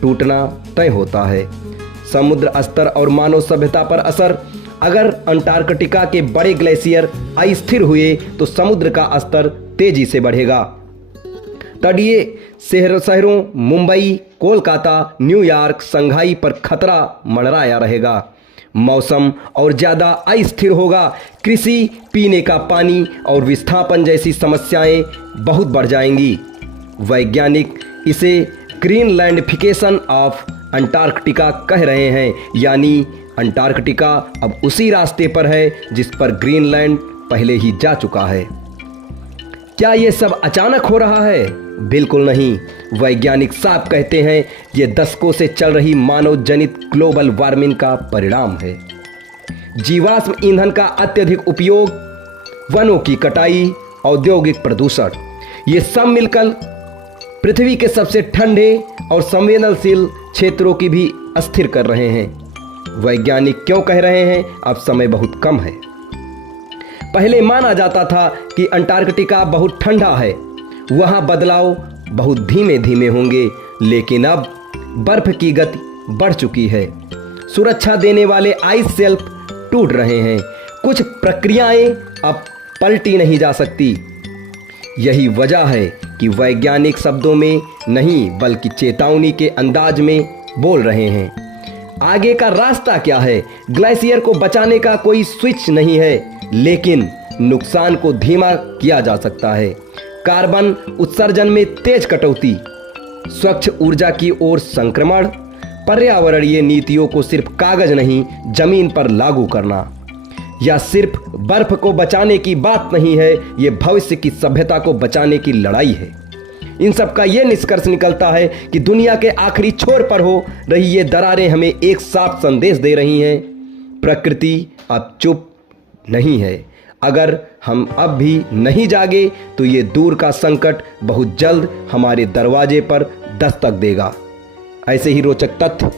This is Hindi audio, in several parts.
टूटना तय होता है। समुद्र स्तर और मानव सभ्यता पर असर। अगर अंटार्कटिका के बड़े ग्लेशियर अस्थिर हुए तो समुद्र का स्तर तेजी से बढ़ेगा। तटीय शहरों मुंबई, कोलकाता, न्यूयॉर्क, शंघाई पर खतरा मंडराया रहेगा। मौसम और ज़्यादा अस्थिर होगा। कृषि, पीने का पानी और विस्थापन जैसी समस्याएं बहुत बढ़ जाएंगी। वैज्ञानिक इसे ग्रीनलैंडिफिकेशन ऑफ अंटार्कटिका कह रहे हैं, यानी अंटार्कटिका अब उसी रास्ते पर है जिस पर ग्रीनलैंड पहले ही जा चुका है। क्या ये सब अचानक हो रहा है? बिल्कुल नहीं। वैज्ञानिक साफ कहते हैं ये दशकों से चल रही मानव जनित ग्लोबल वार्मिंग का परिणाम है। जीवाश्म ईंधन का अत्यधिक उपयोग, वनों की कटाई, औद्योगिक प्रदूषण, ये सब मिलकर पृथ्वी के सबसे ठंडे और संवेदनशील क्षेत्रों की भी अस्थिर कर रहे हैं। वैज्ञानिक क्यों कह रहे हैं? अब समय बहुत कम है। पहले माना जाता था कि अंटार्कटिका बहुत ठंडा है, वहां बदलाव बहुत धीमे धीमे होंगे, लेकिन अब बर्फ की गति बढ़ चुकी है। सुरक्षा देने वाले आइस शेल्फ टूट रहे हैं। कुछ प्रक्रियाएं अब पलटी नहीं जा सकती। यही वजह है कि वैज्ञानिक शब्दों में नहीं बल्कि चेतावनी के अंदाज में बोल रहे हैं। आगे का रास्ता क्या है? ग्लेशियर को बचाने का कोई स्विच नहीं है, लेकिन नुकसान को धीमा किया जा सकता है। कार्बन उत्सर्जन में तेज कटौती, स्वच्छ ऊर्जा की ओर संक्रमण, पर्यावरणीय नीतियों को सिर्फ कागज नहीं जमीन पर लागू करना। यह सिर्फ बर्फ को बचाने की बात नहीं है, ये भविष्य की सभ्यता को बचाने की लड़ाई है। इन सब का ये निष्कर्ष निकलता है कि दुनिया के आखिरी छोर पर हो रही ये दरारें हमें एक साफ संदेश दे रही हैं। प्रकृति अब चुप नहीं है। अगर हम अब भी नहीं जागे तो ये दूर का संकट बहुत जल्द हमारे दरवाजे पर दस्तक देगा। ऐसे ही रोचक तथ्य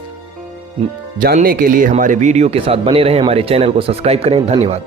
जानने के लिए हमारे वीडियो के साथ बने रहें। हमारे चैनल को सब्सक्राइब करें। धन्यवाद।